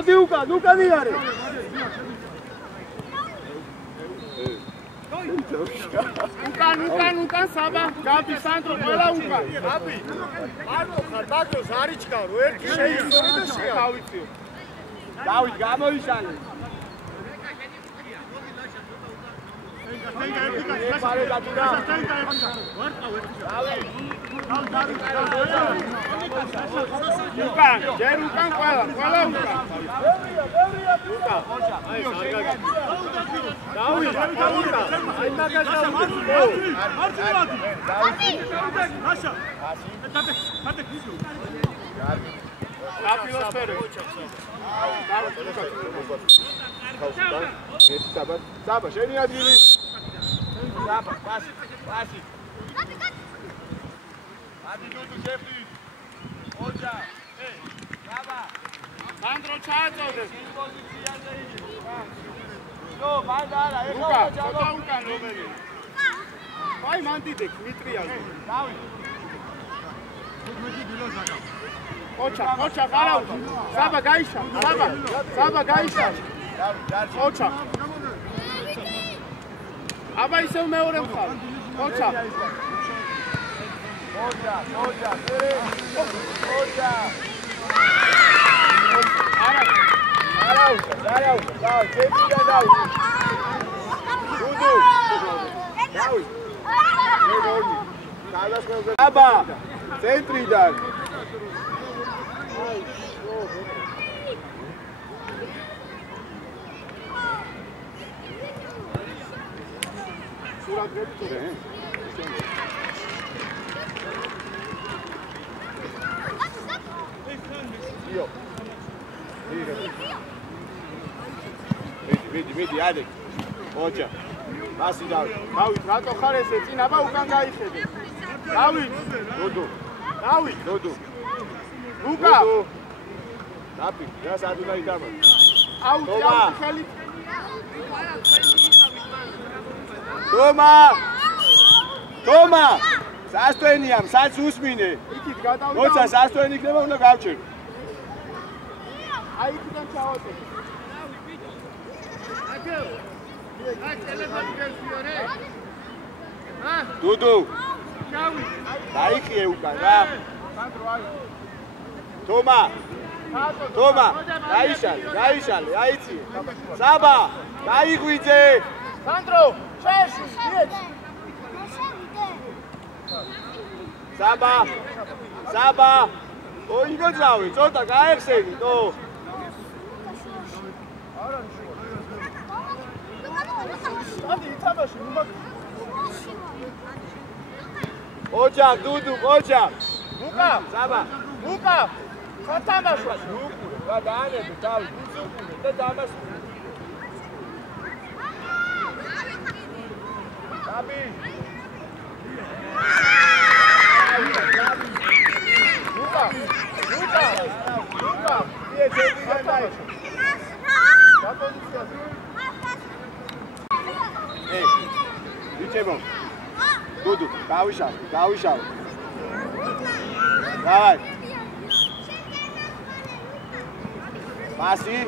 მოდი უკან იღარე. უკან საბა გაბი სანდრო ყველა უკან. გაბი. მარტო ხარ ბაქოს არიჩქარო ერთი შეიწორო და შევავიწიო. დავით გამოიშალე. პარე დატირა. უკან, ჯერ უკან ყველა უკან. დავით, აი მაგაზე საბა, შენი ადგილი. საბა, პასი. ადი დუდუ შეფი. ოჯა, საბა. სანდრო ჩააწოდე. პოზიციაზე იგი. ნო, ბანდარა, ეხლა ჯაბა უკან რომელი. აი მანდიდე დმიტრიაზე. დავით. ოჩა, ხარავ. საბა გაიშალ, საბა გაიშალ. ოჩა. აბა ისევ მეორე მხარ. ოჩა. არა, ძებია დავით. დუდუ. დავით. აბა, ცენტრიდან. სურათები თუ რა? იო. მიდი, ადე. ოჯა. მასი დავით, რატო ხარ ესე წინ აბა უკან გაიხედე. დავით, დოდო. ლუკა. დაფი, რას ადუნაი დამა. აუტი ხელი. თომა. სასტვენია, საც უსმინე. იქით გადავიდა. როცა სასტვენი იქნება, უნდა გავჩერ. აი იქიდან ჩავატე. დუდუ. დაიხიე უკან რა. თომა. გაიშალე, აიციე. საბა, გაიღვიძე. სანდრო, შეში, მიეც. საბა. ოიგოძავი, ცოტა გაეხსენი, თო. ადი ითამაში, ოჯახ, დუდუ, ოჯახ. ლუკა. ხათამაშვა. და დაანებე, დავით, უზუკურე და დამას. გაბი. ლუკა. იეცებიდან დაიშო. გაპოზიციაზე. ვიჭებო. დუდუ, გავიშალე. დავай. პასი.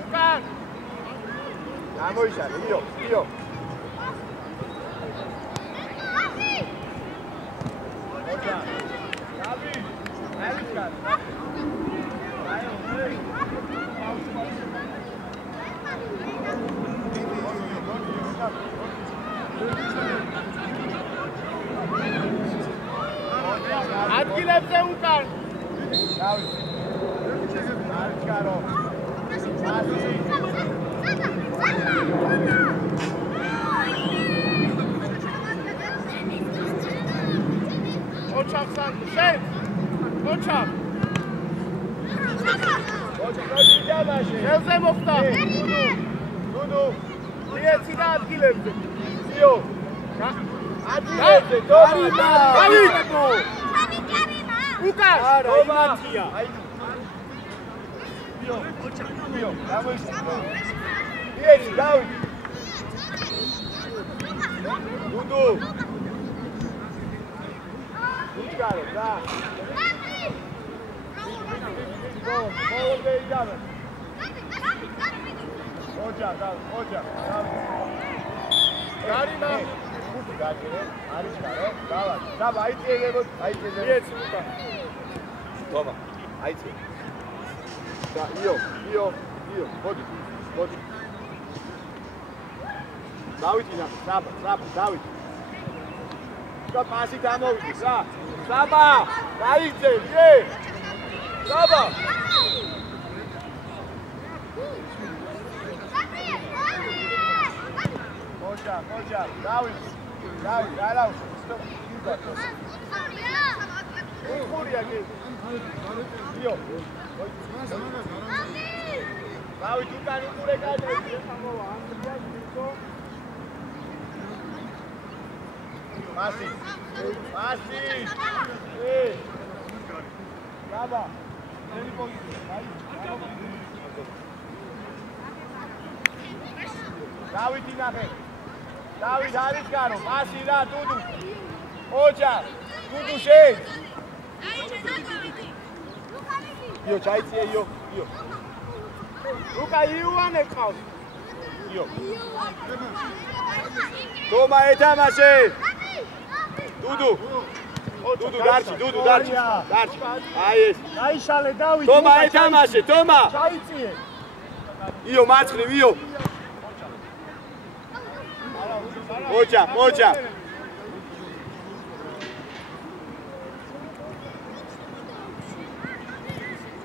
უკან. გამოიშალე, იო. ადგილებზე უკან. არჩქარო. ოჩახსან შენ. ოჩახ. შევზე მოხდა. დუდუ. მიეცი და ადგილებზე. იო. ადგილებზე, დავით. უკან. არა, იმათია. იო, გამოიშალე. მიეცი, დავით. დუდუ უჩქარო და მოვიდე იდავე ოჯა გარინა ხუთი გაჭირე არის გარო დავა დაბა აიწიებოდ იეც უკა თომა აიწიე და იო მოდი დავითი და დავით და პასი გამოვიდეს რა საბა დაიძე საბა ოჯა დავით არა ხურია კი იო დავით უკან უკურე გადაიძე ხამოვა ანდრია ისო Pasi. Baba. David inakhe. David haris karo. Pasi ra Dudu. Oja. Dudu shey. Yo chaitsie yo. Luka Ioane qavs. Yo. Toma etamashe. Dudu darchi. Ai es. Aishale David. Toma etamashe, toma. Chaitsie. Io matskhri, io. Moja.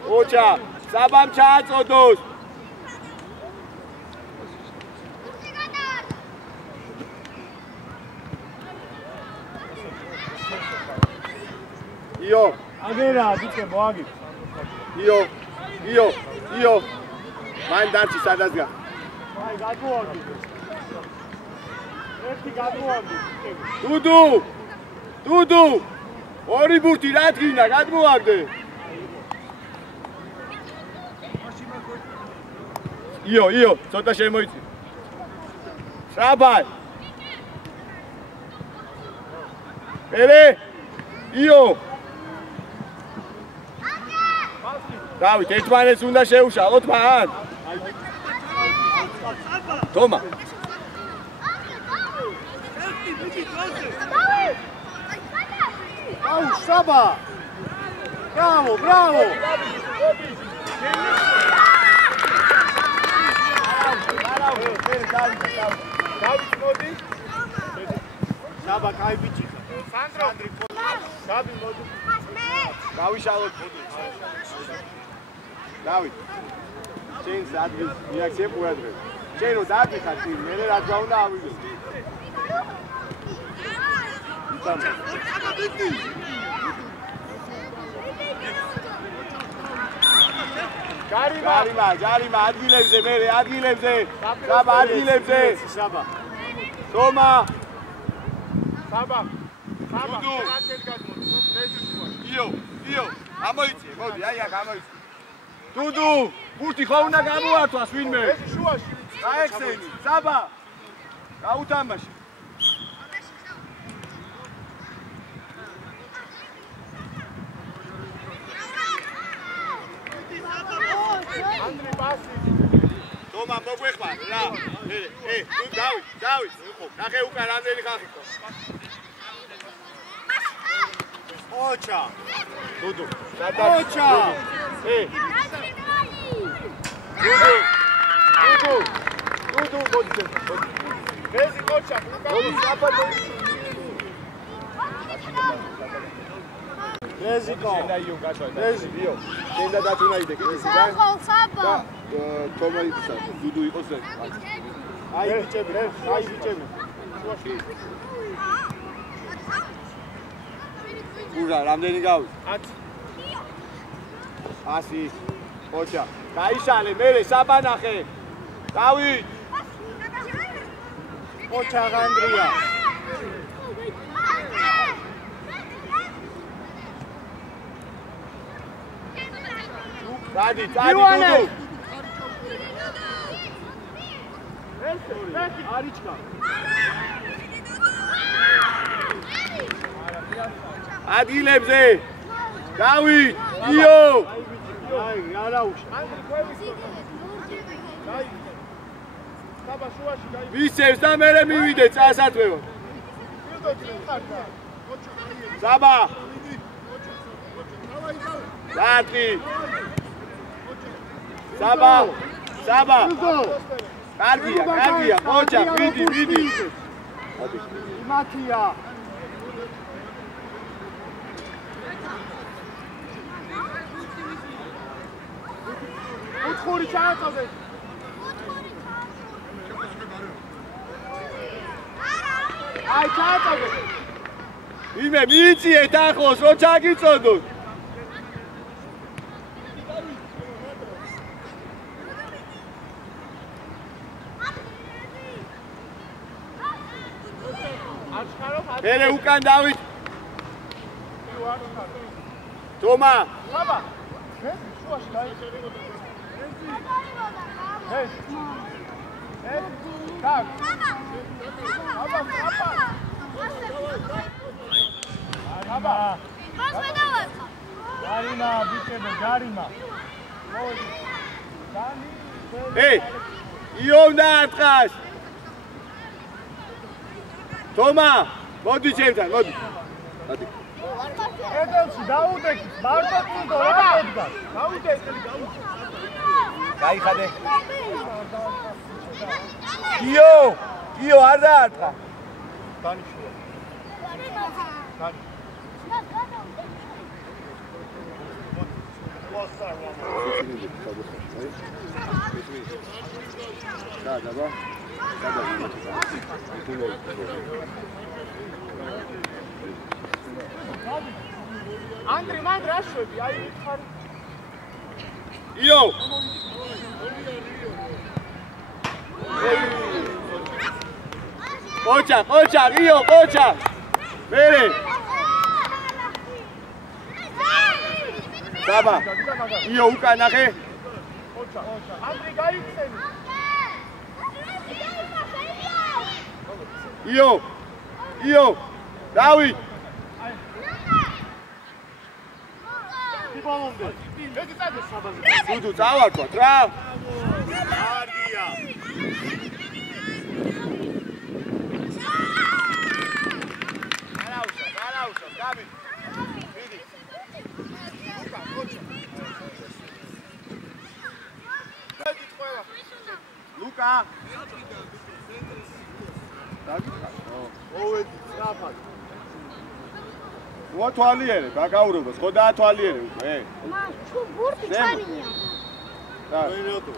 Oja, sabam chaatsodos. Io. Agera, dike moagi. Io. Man darchi sadas ga. Ai, gadmoagi. Erti gadmoagi. Dudu. Ori burti ra tgina, gadmoagde. Io, ცოტა შემოიწი. Შაბაი. ერე. io. დავით, ერთმანეთს უნდა შეუშალოთ მან. თომა. აუ, შაბა. Bravo. David modi. Shaba kai bichi. Sandri. Shabi modi. Davishalo modi. David. Chain sadgis reaction puadre. Chain odati khati, mere ra tva unda avide. Garima, ადგილებზე, მერე ადგილებზე. Საბა ადგილებზე. Shaba. Toma. Sabam. Dudu. Io. Გამოიწე, მოდი, აი აქ გამოიწე. Dudu, ბურთი ხო უნდა გამოართვას ვინმე? ეს შუაში. გაეხსენი, საბა. გაუთამაში. Andri pasi. Toma, მოგვეხმარ რა. დავით. ნახე უკან რამდენი ხალხი ყო. Ocha. Dudu. Ocha. Dudu, მოდი. Vezi Ocha. Მოდი, საპატო. Veziko. Vezio. Შენდა დათუნაიდე კიდესიდან. Sabა. თომა ისა. Dudu იყოს და. Ai bichemi. Ურა, რამდენი გავი? 10. 100. ოჯა. გაიშალე, მერე საბანახე. დავით. Ocha Andria. დადი, Dudu. Arichka. ადგილებზე დავით იო აი არა უშ ვისევს და მერე მივიდე წასათვევა საბა დარტი საბა საბა კარგია ოჯა ვიდი მათია ოთხორი ჩააწოდე აი ჩააწოდე იმე მიიწიეთ ახლოს რო ჩაგიწოდოთ ელე უკან დავით თომა საბა ეს შუაში გაიწერე ეს კაკ აბა გარინა ბიჭებო გარინა იომ დაარტყას თომა მოდი ჩემთან მოდი ედელში დაუდექი მარტო წუნდო რა მოდგა დაუდექი გაიხადე იო არ დაარტყა დანიშნულა ანდრი მან რაშვები აი ხარ იო ყოჩა იო ყოჩა მერე საბა იო უკან ნახე ყოჩა ანდრი გაიქცენი იო დავით ტიპოლონდე ეს წადი საბაზე დუდუ წავარქვათ რა კარგია არაუშავს გამი ვიდი ლუკა ოვედი სწრაფად მოათვალიერე გაგაურობას ხო დაათვალიერე უკვე მას თუ ბურთი ჩანია და მოინოტო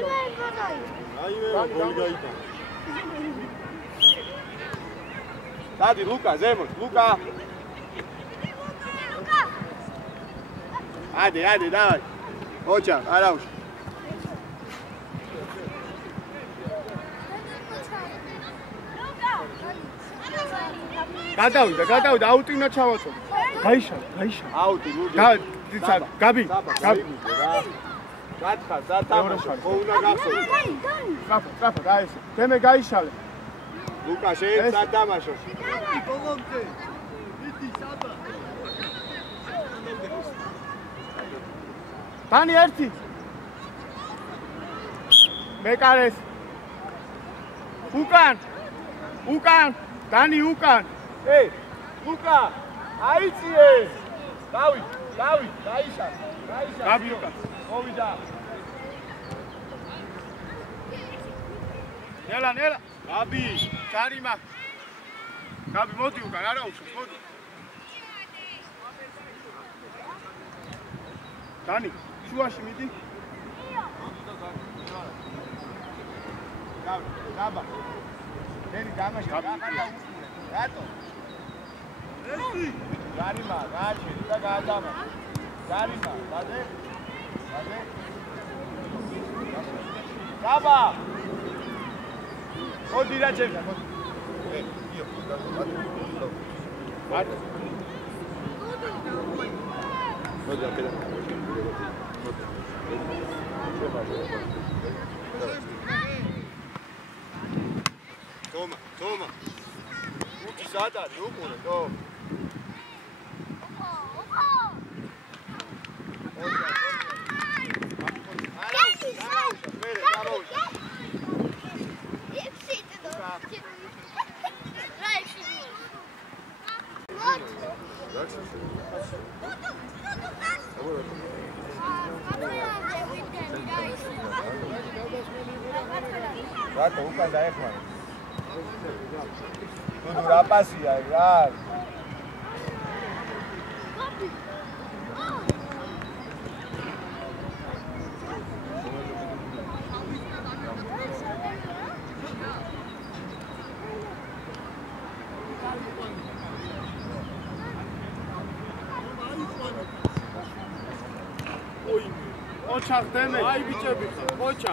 იმე გადაი აივე გოლი გაიტანა დადი ლუკა ზემოთ ლუკა ადი დავай ოჯა არაუშ გადავიდა აუტი უნდა ჩავაწოდო გაიშალა აუტი ლუკა გაბი გათხარ დათამაშო ხო უნდა გახსოვო სწრაფად აი ესე თემე გაიშალე ლუკა შეიძლება დათამაშო ბოლომდე ვიდი საბა დანი ერთი მეკარეს უკან დანი უკან ლუკა აიწიე დავით გაიშალე გაბი უკან მოვიდა ნელა გაბი ჩარიმა გაბი მოდი უკან არა უშოს მოდი დანი შუაში მიდი გაბა ელი გამაშ გაყანდა რატო ჯარიმა გააჩი და გაადამა ჯარიმა დადე გაბა მოდი რა ჩემთან მოდი იო მარტო მოდი აკედა თომა სად არის უყურე თო რატო უკან დაეხმარა დუდუ რა პასია რა ოჩა ხდემე აი ბიჭები ოჩა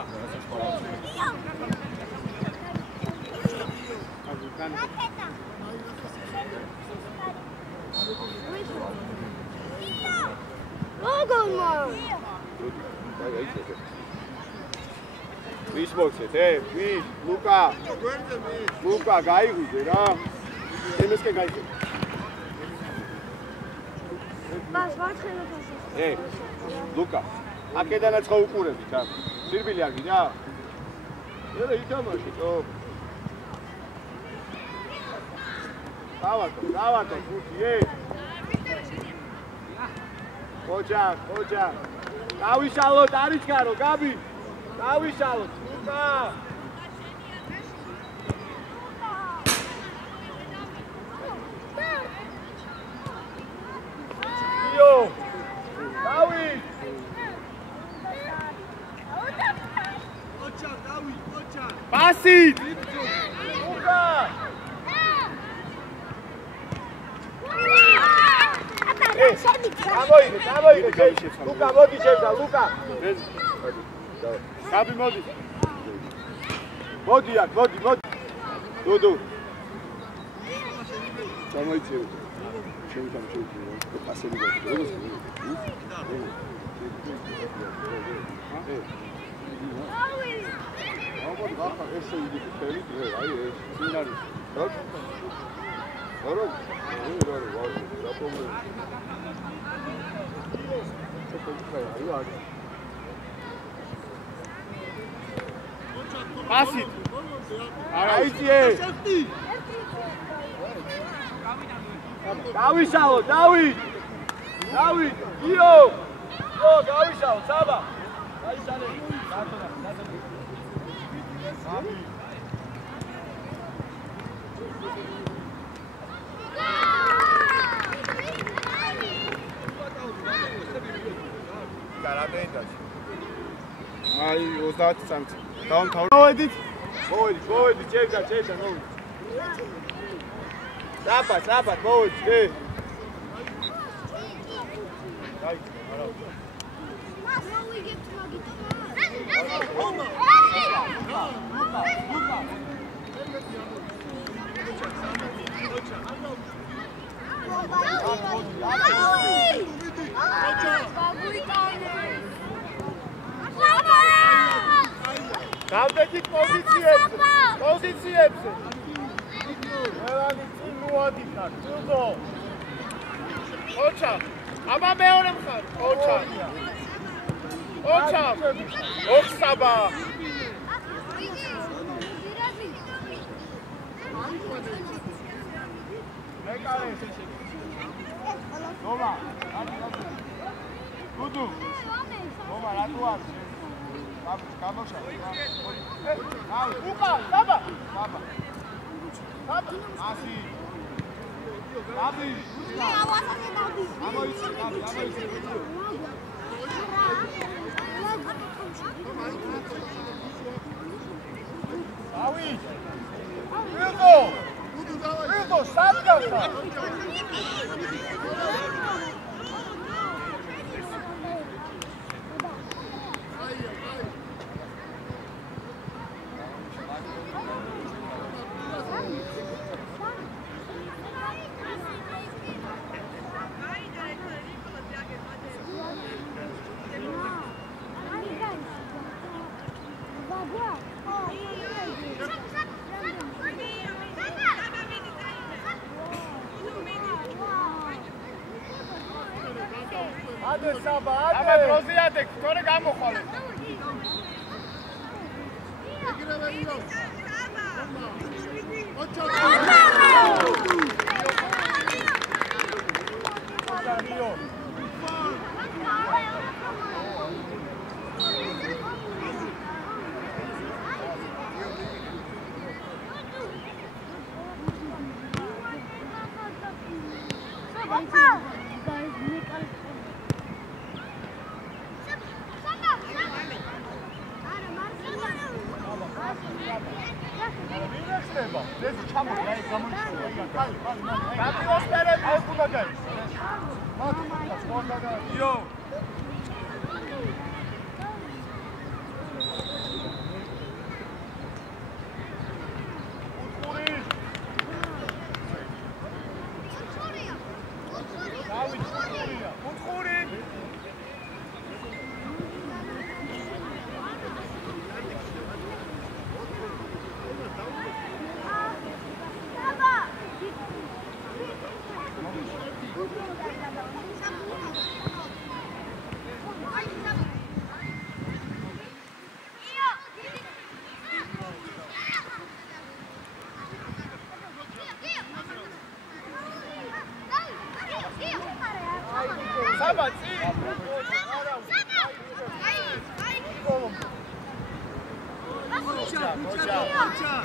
ვის მოხეთ ვის ლუკა ლუკა გაიღვიძე რა თემესკენ გაიღვიძე ბას ვარცხელა ფასი ლუკა აკედანაც ხო უყურებით რა სირბილი არ გინდა ერე ითამაში თო დავატო ხუთი ოჯა დავიშალოთ არიჩქარო გაბი დავიშალოთ ლუკა იო დავი ოჯა პასი ლუკა გამოიგე ლუკა მოდი შევდა ლუკა გაბი მოდი მოდი დუდუ გამოიწევ შევთან პასები გაიგე მოდი გახა ესე იგი ფერი აი ეს წინ არის რა პრობლემა პასი აიძიე დავიშალო დავით იო გავიშალო საბა აიშალე აი 30 წამს დავთავრდით მოვედი ჩემდა მოვედი დაბა მოვედი აი არა გავდექით პოზიციებზე. ყველანი წინ მოადიხარ, ძილო. ოჩა, აბა მეორე მხარ, ოჩა. ოქსაბა. მეკარე. ნომა, გუდუ. ნომა, რატო არის? გამოშა. უკა, დაბა. ასი. დაბი. ამოიცი. ავი. ვიღო, სადგა. ადე საბა, აბა დროზიადე, თორე გამოხვალე. ეგრეველიო. ოჩა. ოჩა.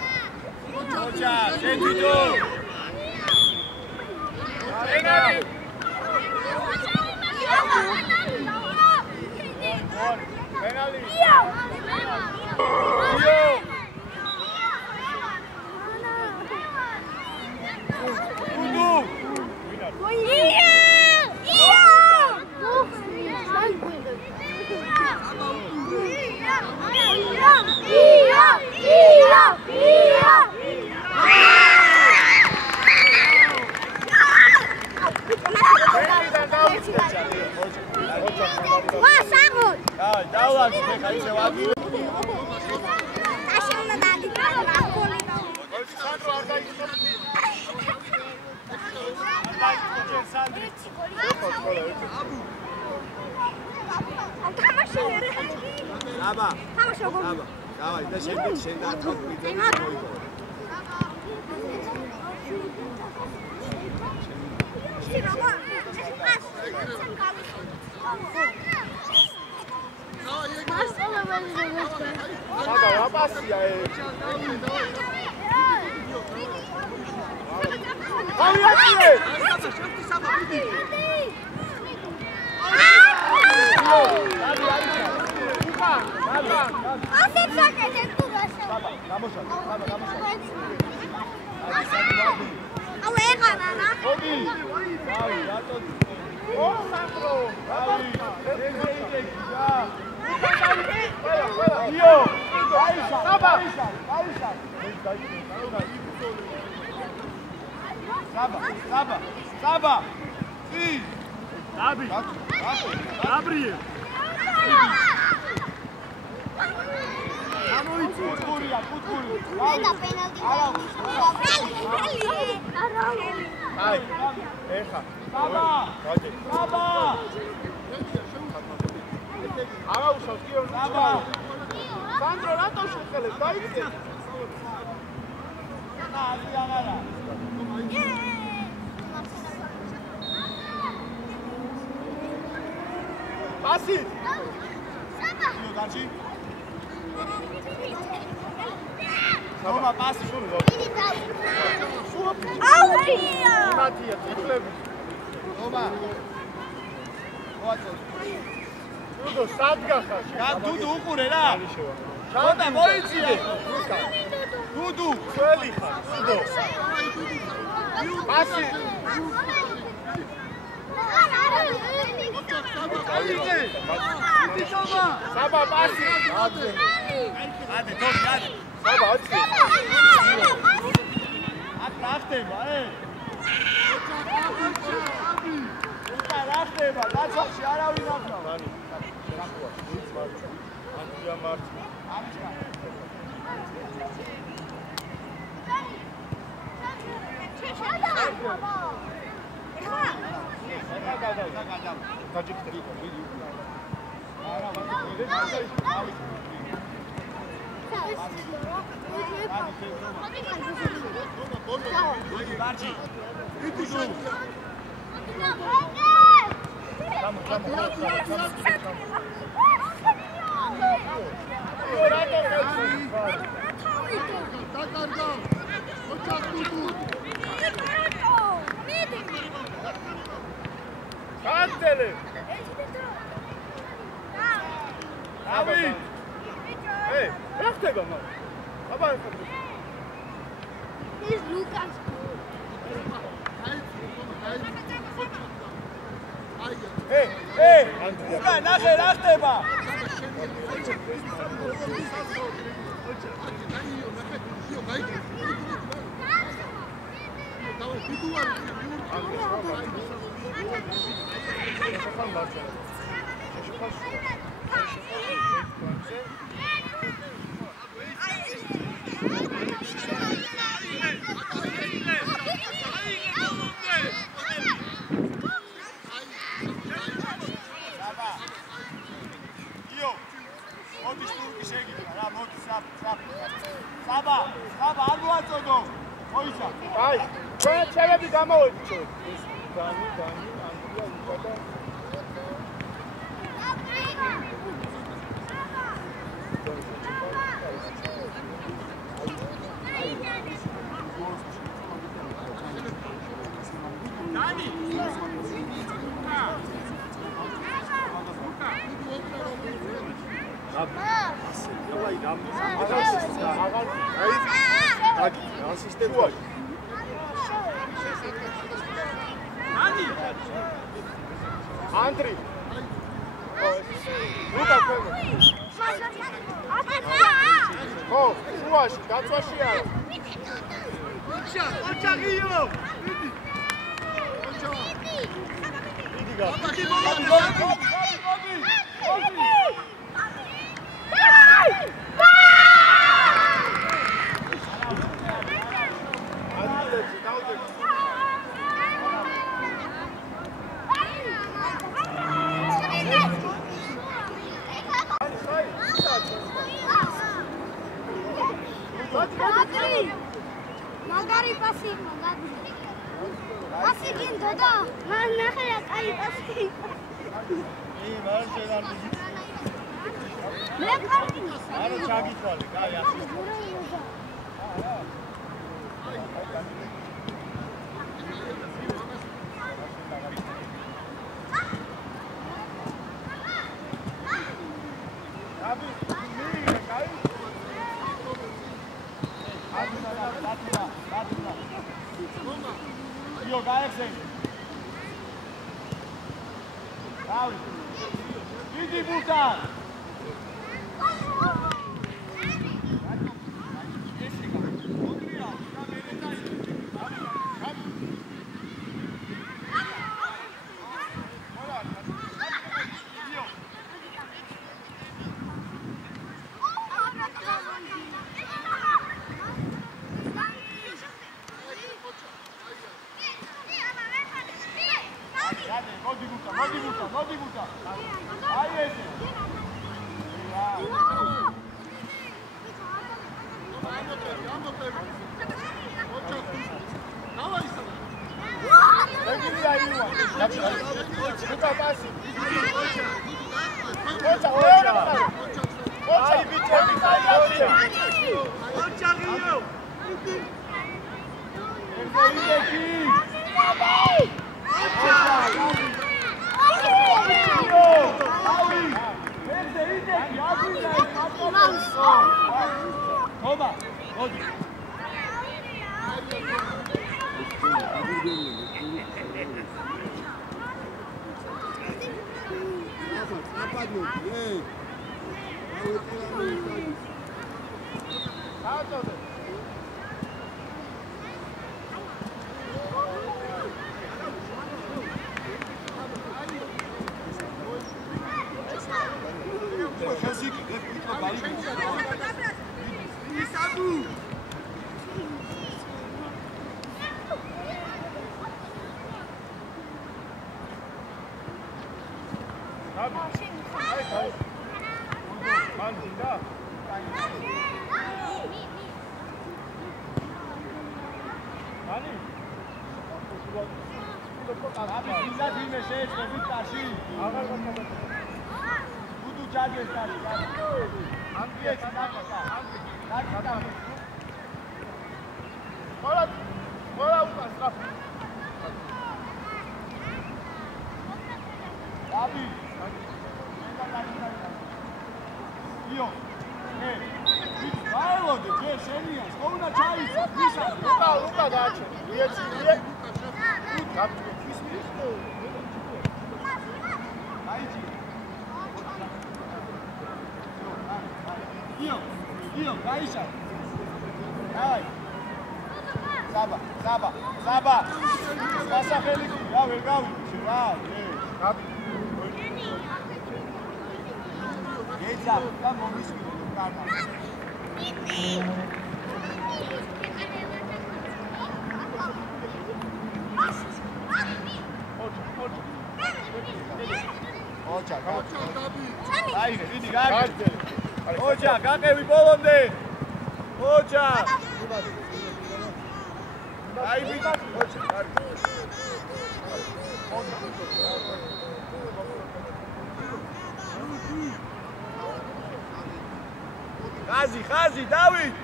ხაზი დავით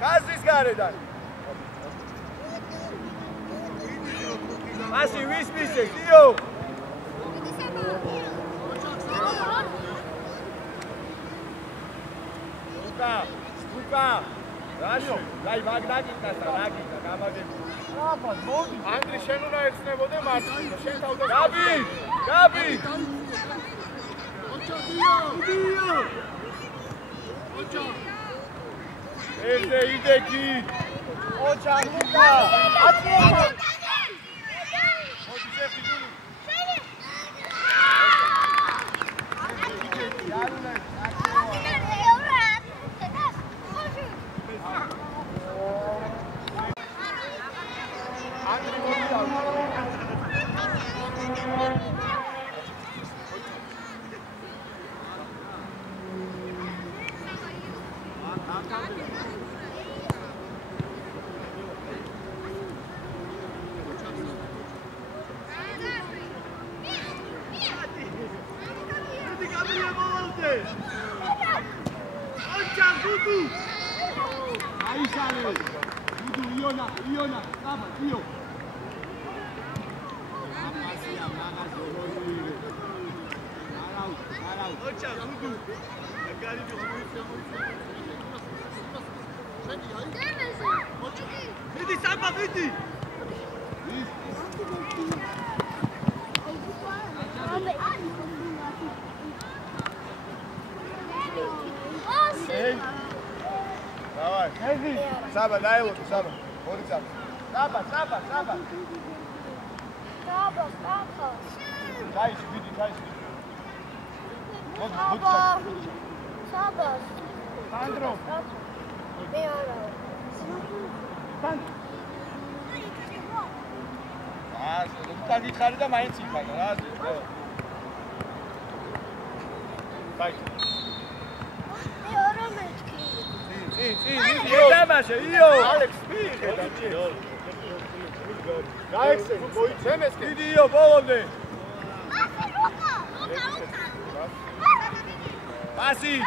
ხაზის გარედან მასი ვის მისცეს იო ლუკა რაშო დაი მაგდაკიტასა რაკიტა გამაგები აბა მოდი ანდრი შენ უნდა ეცნებოდე მარცხნივ შენ თავდა გაბი ოჩა დიო ოჩა ერდე იდექი ოჩა ლუკა აწმობა მოდი შეფიდული იარუნე Saba, dai outro, Saba. Pode Saba. Saba. Cai, vídeo, cai. Saba. Sandro. Nunca gitxari da main zikana, რა. Cai. Damage, io! Alex, spiega! Alex, voi semeschi! Io, bolonde! Passi!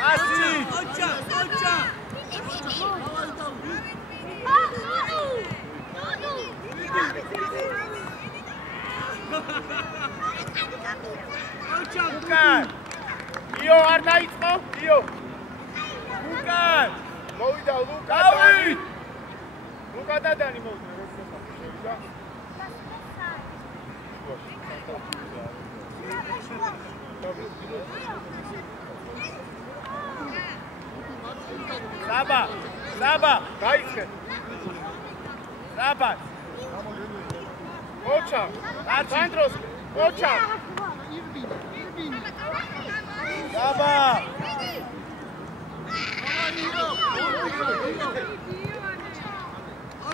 Passi! Occia! Luca! Io, არ დაიწყო? Io! Luca! Მოვიდა Luca! დავით! Luca დადანი მოვიდა, შევიდა. Saba! გაიხე. Saba! ოჩა! ცენტროს! ოჩა! Saba!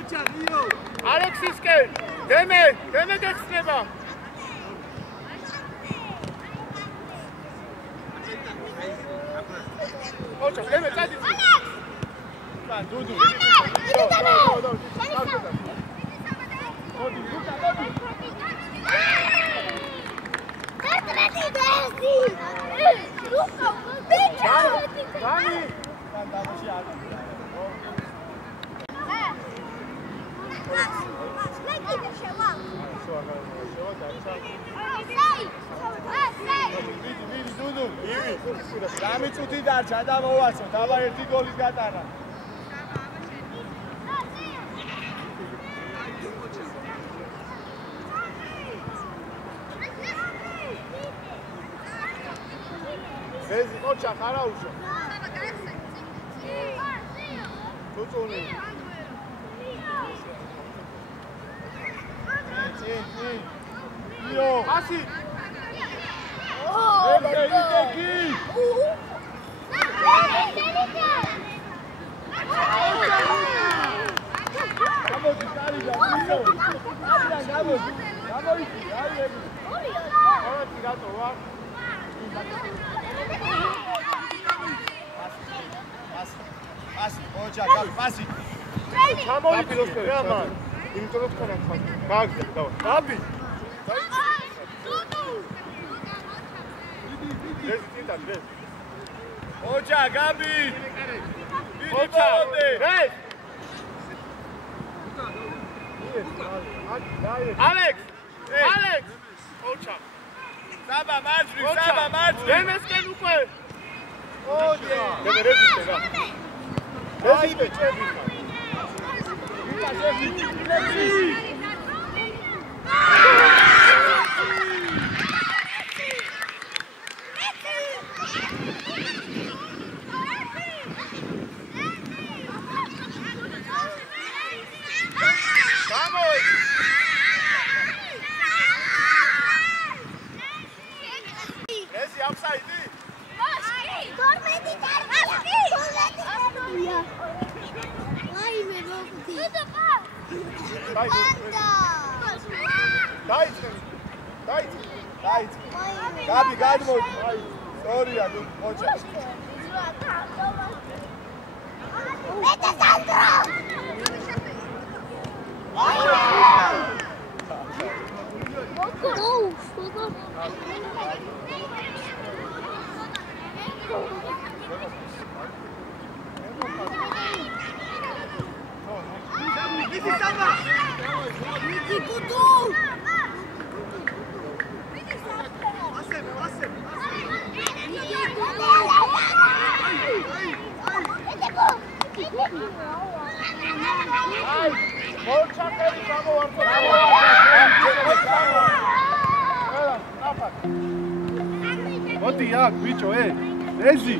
ოჩა, ლიო! ალექსისკენ! დემე გეხსნება! ოჩა, ემე წადი. კან დუდუ. მოდი, ლუკა, მოდი. დეტრეთი დეზი. ლუკა, განი. კან დავში არ. ლეკიდე შევა. შევა დაიცა. ვიდი, დუდუ, ივი. რამე წუთი დარჩა და მოვაცო, დავა ერთი გოლის გატანა. Vezi, oča, haraušo. Tucuni. Io. Asi. Ide ki. Გამოდი, წავიდა, io. გამოდი. გამოიდი, აი ეგ. ორი რატო ვარ? Pasi, oja, pasi. Çamoli dostlar, yaman. İmkanı tukarak bak. Daha güzel, tamam. Abi. Oja, Gabi. Oja, hey. Alex. Alex. Oja. Saba marjri. Demesken ukwe. Oja. Demerezi da. Ai beçebi. Vita şefi. Vamos. Esi upside. Dormedi derdi. Ay me bokti. Dai. Gabi, gadmod. Sorry, adu, ocha. Vete Sandro. Modi, jak, bicho, ezi.